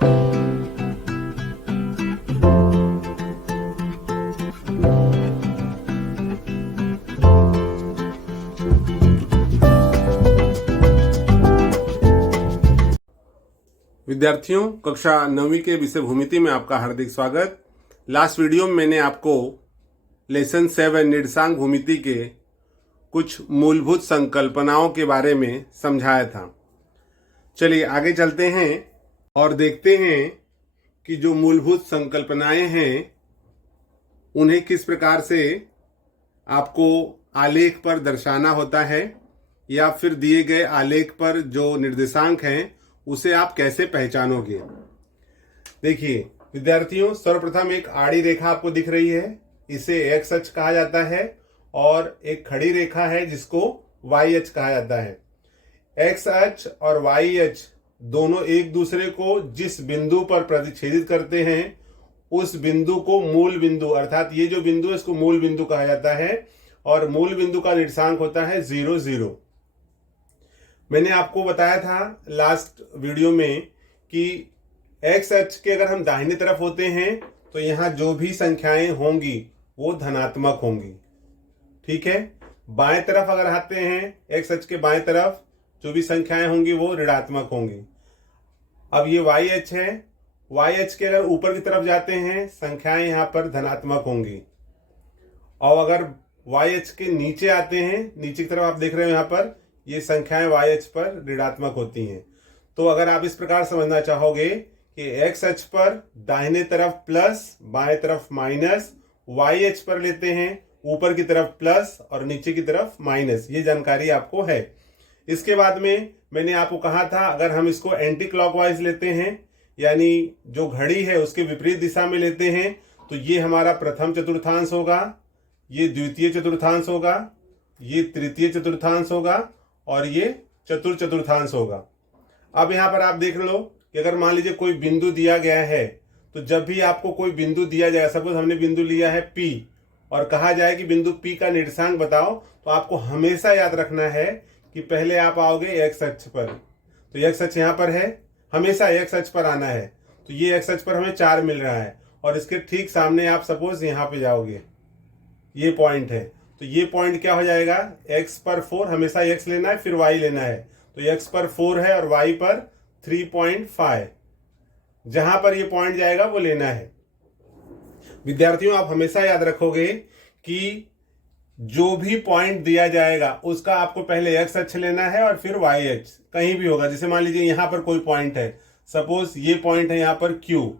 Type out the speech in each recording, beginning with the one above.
विद्यार्थियों, कक्षा 9वीं के विषय भूमिति में आपका हार्दिक स्वागत। लास्ट वीडियो में मैंने आपको लेसन 7 निर्देशांक भूमिति के कुछ मूलभूत संकल्पनाओं के बारे में समझाया था। चलिए आगे चलते हैं और देखते हैं कि जो मूलभूत संकल्पनाएं हैं उन्हें किस प्रकार से आपको आलेख पर दर्शाना होता है या फिर दिए गए आलेख पर जो निर्देशांक हैं उसे आप कैसे पहचानोगे। देखिए विद्यार्थियों, सर्वप्रथम एक आड़ी रेखा आपको दिख रही है, इसे एक्स अक्ष कहा जाता है, और एक खड़ी रेखा है जिसको वाई अक्ष कहा जाता है। एक्स अक्ष और वाई अक्ष दोनों एक दूसरे को जिस बिंदु पर प्रतिच्छेदित करते हैं उस बिंदु को मूल बिंदु, अर्थात ये जो बिंदु है इसको मूल बिंदु कहा जाता है, और मूल बिंदु का निर्देशांक होता है 0 0। मैंने आपको बताया था लास्ट वीडियो में कि एक्स अक्ष के अगर हम दाहिने तरफ होते हैं तो यहाँ जो भी संख्याएं होंगी वो धनात्मक होंगी, ठीक है। बाएं तरफ अगर आते हैं, एक्स अक्ष के बाएं तरफ जो भी संख्याएं होंगी वो ऋणात्मक होंगी। अब ये वाई अक्ष है, वाई अक्ष के अगर ऊपर की तरफ जाते हैं संख्याएं यहाँ पर धनात्मक होंगी, और अगर वाई अक्ष के नीचे आते हैं, नीचे की तरफ आप देख रहे हो यहाँ पर ये संख्याएं वाई अक्ष पर ऋणात्मक होती हैं। तो अगर आप इस प्रकार समझना चाहोगे कि एक्स अक्ष पर दाहिने तरफ प्लस, बाएं तरफ माइनस, वाई अक्ष पर लेते हैं ऊपर की तरफ प्लस और नीचे की तरफ माइनस, ये जानकारी आपको है। इसके बाद में मैंने आपको कहा था अगर हम इसको एंटी क्लॉकवाइज लेते हैं, यानी जो घड़ी है उसके विपरीत दिशा में लेते हैं, तो ये हमारा प्रथम चतुर्थांश होगा, ये द्वितीय चतुर्थांश होगा, ये तृतीय चतुर्थांश होगा और ये चतुर्थांश होगा। अब यहाँ पर आप देख लो कि अगर मान लीजिए कोई बिंदु दिया गया है, तो जब भी आपको कोई बिंदु दिया जाए, सपोज हमने बिंदु लिया है P और कहा जाए कि बिंदु P का निर्देशांक बताओ, तो आपको हमेशा याद रखना है कि पहले आप आओगे एक्स अक्ष पर। तो एक्स अक्ष यहाँ पर है, हमेशा एक्स अक्ष पर आना है। तो ये एक्स अक्ष पर हमें 4 मिल रहा है और इसके ठीक सामने आप सपोज यहाँ पे जाओगे, ये पॉइंट है, तो ये पॉइंट क्या हो जाएगा, x पर 4, हमेशा x लेना है फिर y लेना है, तो x पर 4 है और y पर 3.5, जहां पर ये पॉइंट जाएगा वो लेना है। विद्यार्थियों, आप हमेशा याद रखोगे कि जो भी पॉइंट दिया जाएगा उसका आपको पहले x अक्ष लेना है और फिर y अक्ष, कहीं भी होगा। जैसे मान लीजिए यहां पर कोई पॉइंट है, सपोज ये पॉइंट है यहां पर Q,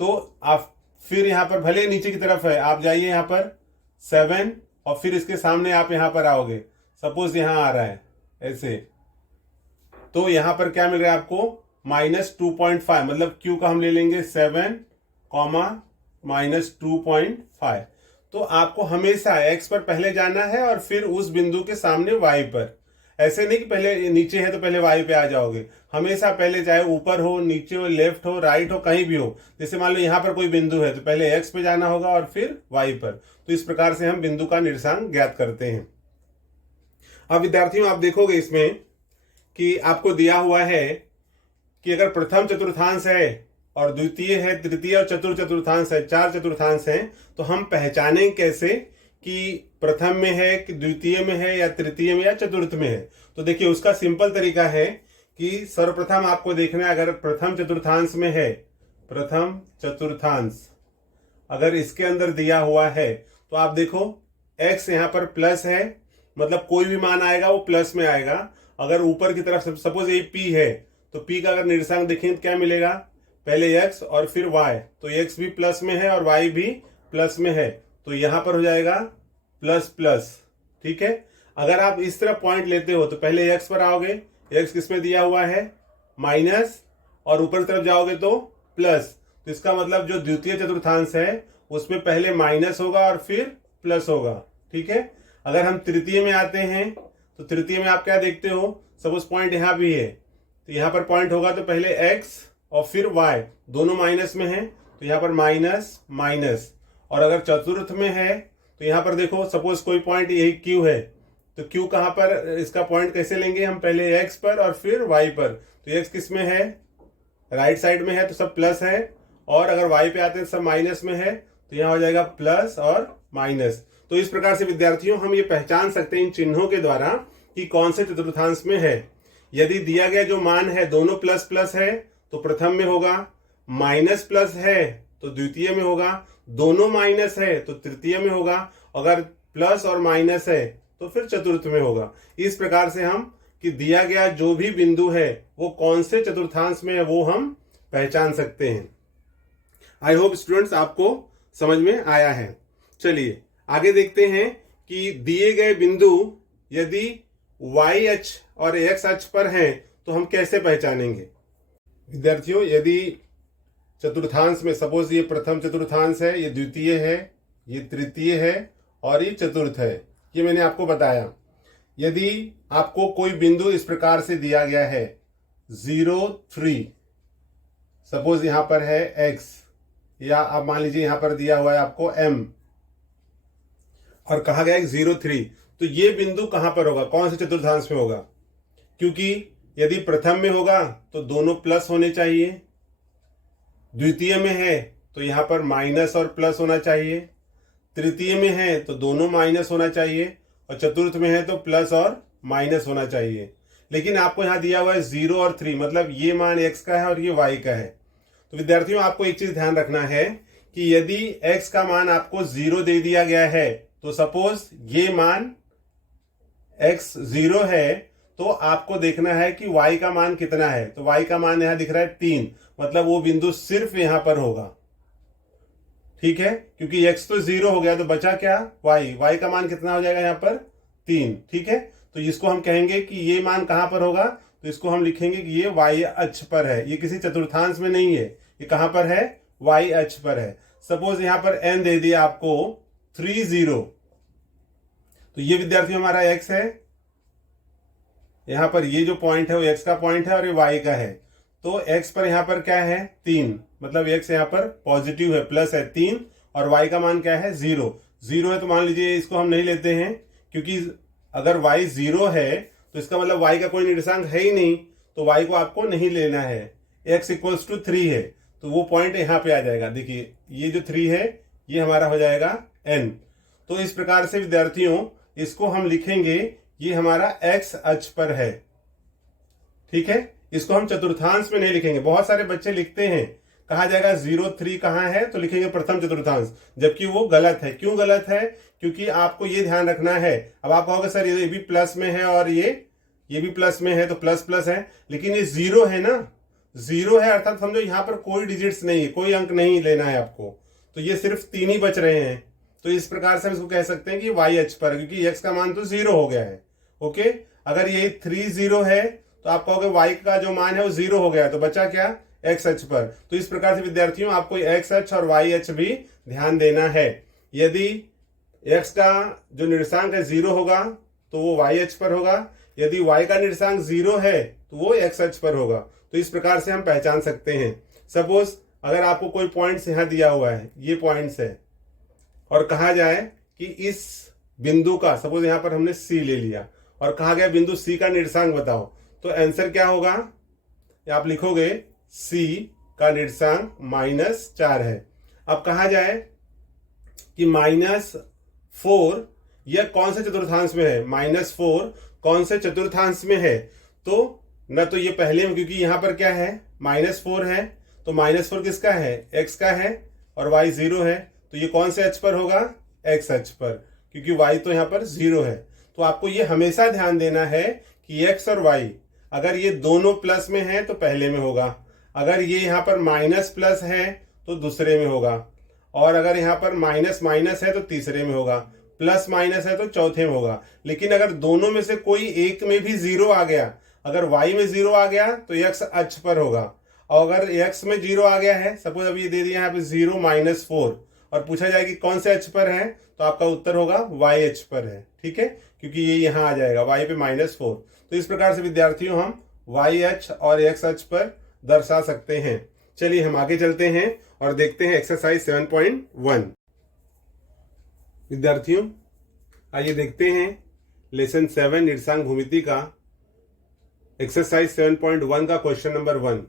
तो आप फिर यहां पर भले नीचे की तरफ है, आप जाइए यहां पर 7 और फिर इसके सामने आप यहां पर आओगे, सपोज यहां आ रहा है ऐसे, तो यहां पर क्या मिल रहा है आपको -2.5, मतलब Q का हम ले लेंगे 7, -2.5। तो आपको हमेशा x पर पहले जाना है और फिर उस बिंदु के सामने y पर। ऐसे नहीं कि पहले नीचे है तो पहले y पे आ जाओगे, हमेशा पहले चाहे ऊपर हो, नीचे हो, लेफ्ट हो, राइट हो, कहीं भी हो। जैसे मान लो यहाँ पर कोई बिंदु है तो पहले x पे जाना होगा और फिर y पर। तो इस प्रकार से हम बिंदु का निर्देशांक ज्ञात करते हैं। अब विद्यार्थियों, आप देखोगे इसमें कि आपको दिया हुआ है कि अगर प्रथम चतुर्थांश है और द्वितीय है, तृतीय और चतुर्थांश है, 4 चतुर्थांश हैं, तो हम पहचानें कैसे कि प्रथम में है कि द्वितीय में है या तृतीय में या चतुर्थ में है। तो देखिए उसका सिंपल तरीका है कि सर्वप्रथम आपको देखना है, अगर प्रथम चतुर्थांश में है, प्रथम चतुर्थांश अगर इसके अंदर दिया हुआ है तो आप देखो x यहाँ पर प्लस है, मतलब कोई भी मान आएगा वो प्लस में आएगा। अगर ऊपर की तरफ सपोज ये p है तो p का अगर निर्देशांक देखें तो क्या मिलेगा, पहले x और फिर y, तो x भी प्लस में है और y भी प्लस में है, तो यहां पर हो जाएगा प्लस प्लस, ठीक है। अगर आप इस तरफ पॉइंट लेते हो तो पहले x पर आओगे, x किसमें दिया हुआ है माइनस, और ऊपर तरफ जाओगे तो प्लस, तो इसका मतलब जो द्वितीय चतुर्थांश है उसमें पहले माइनस होगा और फिर प्लस होगा, ठीक है। अगर हम तृतीय में आते हैं तो तृतीय में आप क्या देखते हो, सपोज पॉइंट यहाँ भी है तो यहाँ पर पॉइंट होगा तो पहले x और फिर y, दोनों माइनस में है तो यहाँ पर माइनस माइनस। और अगर चतुर्थ में है तो यहाँ पर देखो सपोज कोई पॉइंट यही Q है, तो Q कहाँ पर, इसका पॉइंट कैसे लेंगे हम, पहले x पर और फिर y पर। तो x किस में है, राइट साइड में है तो सब प्लस है, और अगर y पे आते हैं सब माइनस में है, तो यहाँ हो जाएगा प्लस और माइनस। तो इस प्रकार से विद्यार्थियों हम ये पहचान सकते हैं इन चिन्हों के द्वारा कि कौन से चतुर्थांश में है। यदि दिया गया जो मान है दोनों प्लस प्लस है तो प्रथम में होगा, माइनस प्लस है तो द्वितीय में होगा, दोनों माइनस है तो तृतीय में होगा, अगर प्लस और माइनस है तो फिर चतुर्थ में होगा। इस प्रकार से हम कि दिया गया जो भी बिंदु है वो कौन से चतुर्थांश में है वो हम पहचान सकते हैं। आई होप स्टूडेंट्स आपको समझ में आया है। चलिए आगे देखते हैं कि दिए गए बिंदु यदि y अक्ष और x अक्ष पर हैं तो हम कैसे पहचानेंगे। विद्यार्थियों, यदि चतुर्थांश में सपोज ये प्रथम चतुर्थांश है, ये द्वितीय है, ये तृतीय है और ये चतुर्थ है, ये मैंने आपको बताया। यदि आपको कोई बिंदु इस प्रकार से दिया गया है 0, 3, सपोज यहां पर है x, या आप मान लीजिए यहां पर दिया हुआ है आपको m और कहा गया है 0, 3, तो ये बिंदु कहां पर होगा, कौन से चतुर्थांश में होगा। क्योंकि यदि प्रथम में होगा तो दोनों प्लस होने चाहिए, द्वितीय में है तो यहां पर माइनस और प्लस होना चाहिए, तृतीय में है तो दोनों माइनस होना चाहिए, और चतुर्थ में है तो प्लस और माइनस होना चाहिए। लेकिन आपको यहां दिया हुआ है 0 और 3, मतलब ये मान x का है और ये y का है। तो विद्यार्थियों आपको एक चीज ध्यान रखना है कि यदि x का मान आपको 0 दे दिया गया है तो सपोज ये मान x 0 है तो आपको देखना है कि y का मान कितना है। तो y का मान यहां दिख रहा है 3, मतलब वो बिंदु सिर्फ यहां पर होगा। ठीक है, क्योंकि x तो 0 हो गया तो बचा क्या, y का मान कितना हो जाएगा यहाँ पर 3। ठीक है, तो इसको हम कहेंगे कि ये मान कहां पर होगा, तो इसको हम लिखेंगे कि ये y अक्ष पर है, ये किसी चतुर्थांश में नहीं है, ये कहां पर है, y अक्ष पर है। सपोज यहां पर n दे दिया आपको 3, 0, तो ये विद्यार्थी हमारा x है, यहां पर ये जो पॉइंट है वो x का पॉइंट है और ये y का है। तो x पर यहां पर क्या है 3, मतलब x यहां पर पॉजिटिव है, प्लस है 3, और y का मान क्या है 0 है। तो मान लीजिए इसको हम नहीं लेते हैं, क्योंकि अगर y 0 है तो इसका मतलब y का कोई निर्देशांक है ही नहीं, तो y को आपको नहीं लेना है। x इक्वल्स टू 3 है तो वो पॉइंट यहां पे आ जाएगा। देखिए ये जो 3 है ये हमारा हो जाएगा n। तो इस प्रकार से विद्यार्थियों इसको हम लिखेंगे ये हमारा x अक्ष पर है। ठीक है, इसको हम चतुर्थांश में नहीं लिखेंगे। बहुत सारे बच्चे लिखते हैं, कहा जाएगा 0, 3 कहाँ है तो लिखेंगे प्रथम चतुर्थांश, जबकि वो गलत है। क्यों गलत है, क्योंकि आपको ये ध्यान रखना है। अब आप कहोगे सर ये भी प्लस में है और ये भी प्लस में है तो प्लस प्लस है, लेकिन ये 0 है ना, 0 है अर्थात समझो यहाँ पर कोई डिजिट्स नहीं है, कोई अंक नहीं लेना है आपको, तो ये सिर्फ 3 ही बच रहे हैं। तो इस प्रकार से हम इसको कह सकते हैं कि y अक्ष पर, क्योंकि x का मान तो 0 हो गया है। ओके, अगर ये 3, 0 है तो आप कहोगे y का जो मान है वो 0 हो गया, तो बचा क्या, x अक्ष पर। तो इस प्रकार से विद्यार्थियों आपको x अक्ष और y अक्ष भी ध्यान देना है। यदि x का जो निर्देशांक है 0 होगा तो वो y अक्ष पर होगा, यदि y का निर्देशांक 0 है तो वो x अक्ष पर होगा। तो इस प्रकार से हम पहचान सकते हैं। सपोज अगर आपको कोई पॉइंट्स यहाँ दिया हुआ है, ये पॉइंट्स है, और कहा जाए कि इस बिंदु का, सपोज यहाँ पर हमने C ले लिया और कहा गया बिंदु C का निर्देशांक बताओ, तो आंसर क्या होगा, आप लिखोगे C का निर्देशांक -4 है। अब कहा जाए कि -4 यह कौन से चतुर्थांश में है, -4 कौन से चतुर्थांश में है, तो न तो ये पहले में, क्योंकि यहां पर क्या है -4 है, तो -4 किसका है, x का है, और y 0 है, तो ये कौन से अक्ष पर होगा, x अक्ष पर, क्योंकि y तो यहाँ पर 0 है। तो आपको ये हमेशा ध्यान देना है कि x और y अगर ये दोनों प्लस में है तो पहले में होगा, अगर ये यहाँ पर माइनस प्लस है तो दूसरे में होगा, और अगर यहाँ पर माइनस माइनस है तो तीसरे में होगा, प्लस माइनस है तो चौथे में होगा। लेकिन अगर दोनों में से कोई एक में भी 0 आ गया, अगर y में 0 आ गया तो x अक्ष पर होगा, और अगर x में 0 आ गया है, सपोज अभी ये दे दिया यहाँ पे 0 -4, और पूछा जाए कि कौन से अक्ष पर है, तो आपका उत्तर होगा y अक्ष पर है। ठीक है, क्योंकि ये यहाँ आ जाएगा y पे -4। तो इस प्रकार से विद्यार्थियों हम y अक्ष और x अक्ष पर दर्शा सकते हैं। चलिए हम आगे चलते हैं और देखते हैं एक्सरसाइज 7.1। विद्यार्थियों आइए देखते हैं लेसन 7 निर्देशांक भूमिति का एक्सरसाइज 7.1 का क्वेश्चन नंबर 1।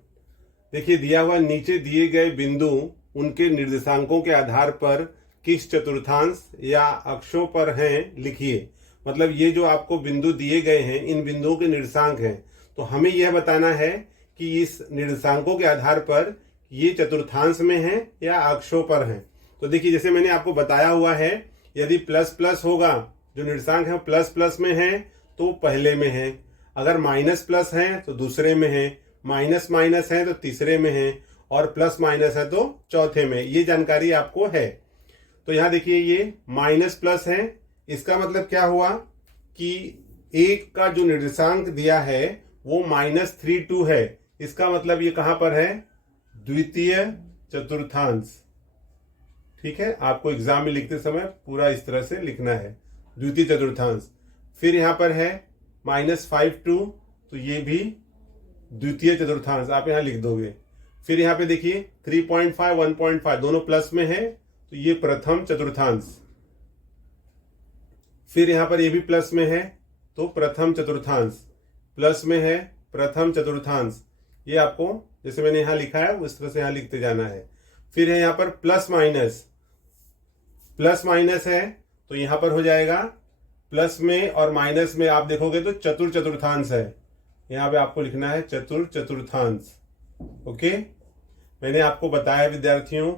देखिए दिया हुआ नीचे दिए गए बिंदु उनके निर्देशांकों के आधार पर किस चतुर्थांश या अक्षों पर हैं लिखिए। मतलब ये जो आपको बिंदु दिए गए हैं इन बिंदुओं के निर्देशांक हैं, तो हमें यह बताना है कि इस निर्देशांकों के आधार पर ये चतुर्थांश में हैं या अक्षों पर हैं। तो देखिए जैसे मैंने आपको बताया हुआ है, यदि प्लस प्लस होगा, जो निर्देशांक है प्लस प्लस में है तो पहले में है, अगर माइनस प्लस है तो दूसरे में है, माइनस माइनस है तो तीसरे में है, और प्लस माइनस है तो चौथे में। ये जानकारी आपको है। तो यहाँ देखिए ये माइनस प्लस है, इसका मतलब क्या हुआ कि एक का जो निर्देशांक दिया है वो -32 है। इसका मतलब ये कहां पर है? द्वितीय चतुर्थांश। ठीक है, आपको एग्जाम में लिखते समय पूरा इस तरह से लिखना है, द्वितीय चतुर्थांश। फिर यहां पर है -52, तो ये भी द्वितीय चतुर्थांश आप यहां लिख दोगे। फिर यहां पे देखिए 3.5 1.5 दोनों प्लस में है, तो ये प्रथम चतुर्थांश। फिर यहां पर ये भी प्लस में है तो प्रथम चतुर्थांश, प्लस में है प्रथम चतुर्थांश। ये आपको जैसे मैंने यहां लिखा है उस तरह से यहां लिखते जाना है। फिर है यहां पर प्लस माइनस, प्लस माइनस है तो यहां पर हो जाएगा प्लस में और माइनस में आप देखोगे तो चतुर चतुर्थांश है, यहां पे आपको लिखना है चतुर चतुर्थांश। ओके, मैंने आपको बताया विद्यार्थियों,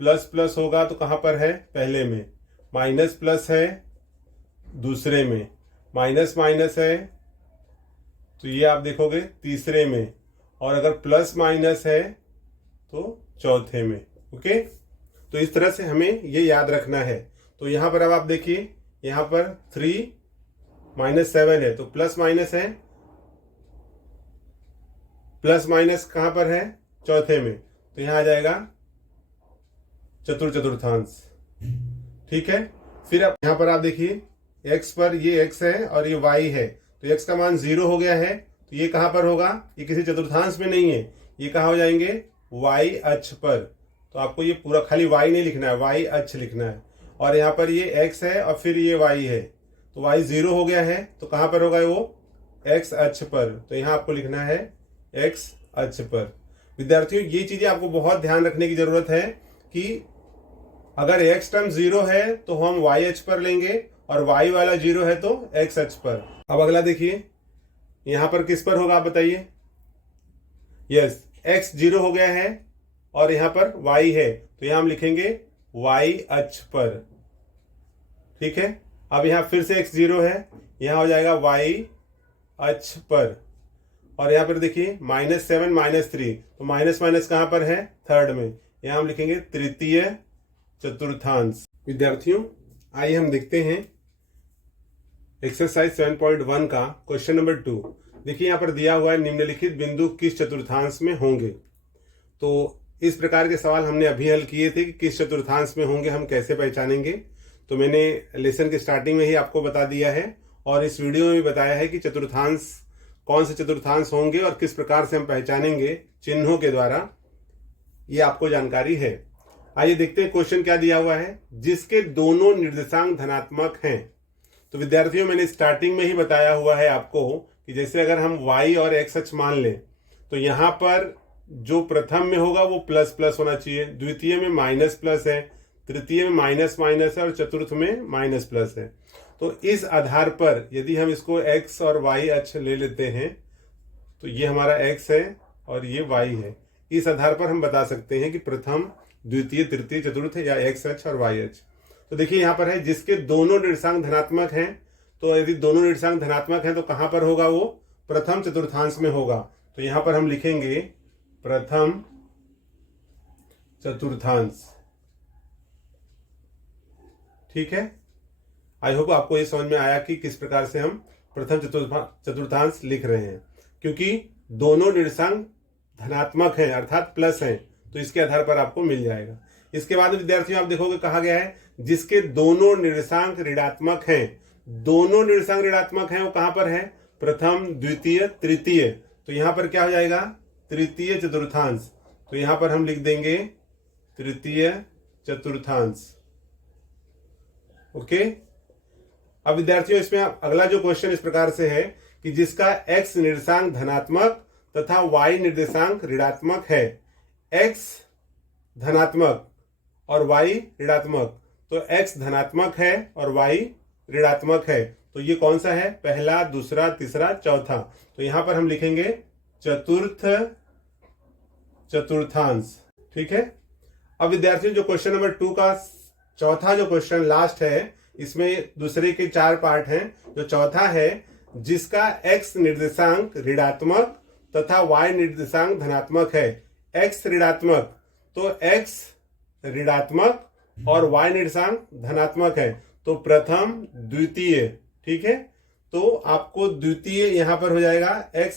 प्लस प्लस होगा तो कहां पर है? पहले में। माइनस प्लस है दूसरे में, माइनस माइनस है तो ये आप देखोगे तीसरे में, और अगर प्लस माइनस है तो चौथे में। ओके, तो इस तरह से हमें ये याद रखना है। तो यहां पर अब आप देखिए, यहां पर 3 -7 है तो प्लस माइनस है, प्लस माइनस कहां पर है? चौथे में, तो यहां आ जाएगा चतुर चतुर्थांश। ठीक है, फिर अब यहां पर आप देखिए x पर ये x है और ये y है, तो x का मान 0 हो गया है, तो ये कहां पर होगा? ये किसी चतुर्थांश में नहीं है, ये कहां हो जाएंगे? y अक्ष पर। तो आपको ये पूरा खाली y नहीं लिखना है, y अक्ष लिखना है। और यहाँ पर ये x है और फिर ये y है, तो y 0 हो गया है, तो कहां पर होगा वो? x अक्ष पर। तो यहाँ आपको लिखना है x अक्ष पर। विद्यार्थियों ये चीजें आपको बहुत ध्यान रखने की जरूरत है कि अगर x टर्म 0 है तो हम y अक्ष पर लेंगे, और y वाला 0 है तो x अक्ष पर। अब अगला देखिए, यहां पर किस पर होगा आप बताइए? यस, x 0 हो गया है और यहां पर y है, तो यहां हम लिखेंगे y अक्ष पर। ठीक है, अब यहां फिर से x 0 है, यहां हो जाएगा y अक्ष पर। और यहां पर देखिए -7 -3, तो माइनस माइनस कहां पर है? थर्ड में, यहां हम लिखेंगे तृतीय चतुर्थांश। विद्यार्थियों आइए हम देखते हैं एक्सरसाइज 7.1 का क्वेश्चन नंबर 2। देखिए यहाँ पर दिया हुआ है निम्नलिखित बिंदु किस चतुर्थांश में होंगे। तो इस प्रकार के सवाल हमने अभी हल किए थे कि किस चतुर्थांश में होंगे, हम कैसे पहचानेंगे। तो मैंने लेसन के स्टार्टिंग में ही आपको बता दिया है और इस वीडियो में भी बताया है कि चतुर्थांश कौन से चतुर्थांश होंगे और किस प्रकार से हम पहचानेंगे चिन्हों के द्वारा, ये आपको जानकारी है। आइए देखते हैं क्वेश्चन क्या दिया हुआ है। जिसके दोनों निर्देशांक धनात्मक हैं। तो विद्यार्थियों मैंने स्टार्टिंग में ही बताया हुआ है आपको कि जैसे अगर हम y और x अक्ष मान लें तो यहां पर जो प्रथम में होगा वो प्लस प्लस होना चाहिए, द्वितीय में माइनस प्लस है, तृतीय में माइनस माइनस है और चतुर्थ में माइनस प्लस है। तो इस आधार पर यदि हम इसको x और y अक्ष ले लेते हैं तो ये हमारा x है और ये y है। इस आधार पर हम बता सकते हैं कि प्रथम, द्वितीय, तृतीय, चतुर्थ या x अक्ष और y अक्ष। तो देखिए यहाँ पर है जिसके दोनों निर्देशांक धनात्मक हैं, तो यदि दोनों निर्देशांक धनात्मक हैं तो कहां पर होगा? वो प्रथम चतुर्थांश में होगा। तो यहां पर हम लिखेंगे प्रथम चतुर्थांश। ठीक है, आई होप आपको ये समझ में आया कि किस प्रकार से हम प्रथम चतुर्थांश लिख रहे हैं। क्योंकि दोनों निर्देशांक धनात्मक हैं अर्थात प्लस हैं, तो इसके आधार पर आपको मिल जाएगा। इसके बाद विद्यार्थियों आप देखोगे कहा गया है जिसके दोनों निर्देशांक ऋणात्मक हैं। दोनों निर्देशांक ऋणात्मक हैं वो कहां पर है? प्रथम, द्वितीय, तृतीय। तो यहां पर क्या हो जाएगा? तृतीय चतुर्थांश। तो यहां पर हम लिख देंगे तृतीय चतुर्थांश। ओके, अब विद्यार्थियों इसमें अगला जो क्वेश्चन इस प्रकार से है कि जिसका x निर्देशांक धनात्मक तथा y निर्देशांक ऋणात्मक है, x धनात्मक और y ऋणात्मक, तो x धनात्मक है और y ऋणात्मक है, तो ये कौन सा है? पहला, दूसरा, तीसरा, चौथा। तो यहां पर हम लिखेंगे चतुर्थांश। ठीक है। अब विद्यार्थियों, जो क्वेश्चन नंबर 2 का चौथा जो क्वेश्चन लास्ट है, इसमें दूसरे के 4 पार्ट हैं। जो चौथा है, जिसका x निर्देशांक ऋणात्मक तथा y निर्देशांक धनात्मक है। x ऋणात्मक, तो x ऋणात्मक और y निर्देशांक धनात्मक है, तो प्रथम, द्वितीय। ठीक है। तो आपको द्वितीय यहां पर हो जाएगा, x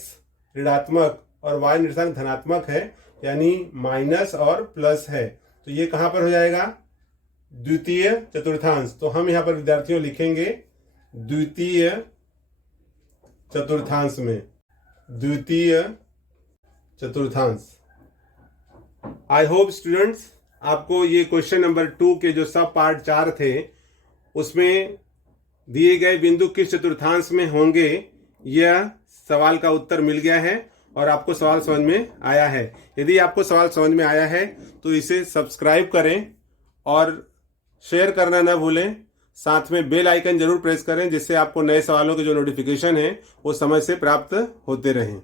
ऋणात्मक और y निर्देशांक धनात्मक है, यानी माइनस और प्लस है, तो ये कहां पर हो जाएगा? द्वितीय चतुर्थांश। तो हम यहां पर विद्यार्थियों लिखेंगे द्वितीय चतुर्थांश में, द्वितीय चतुर्थांश। आई होप स्टूडेंट्स, आपको ये क्वेश्चन नंबर 2 के जो सब पार्ट 4 थे, उसमें दिए गए बिंदु किस चतुर्थांश में होंगे, यह सवाल का उत्तर मिल गया है और आपको सवाल समझ में आया है। यदि आपको सवाल समझ में आया है तो इसे सब्सक्राइब करें और शेयर करना न भूलें। साथ में बेल आइकन जरूर प्रेस करें, जिससे आपको नए सवालों के जो नोटिफिकेशन है वो समय से प्राप्त होते रहें।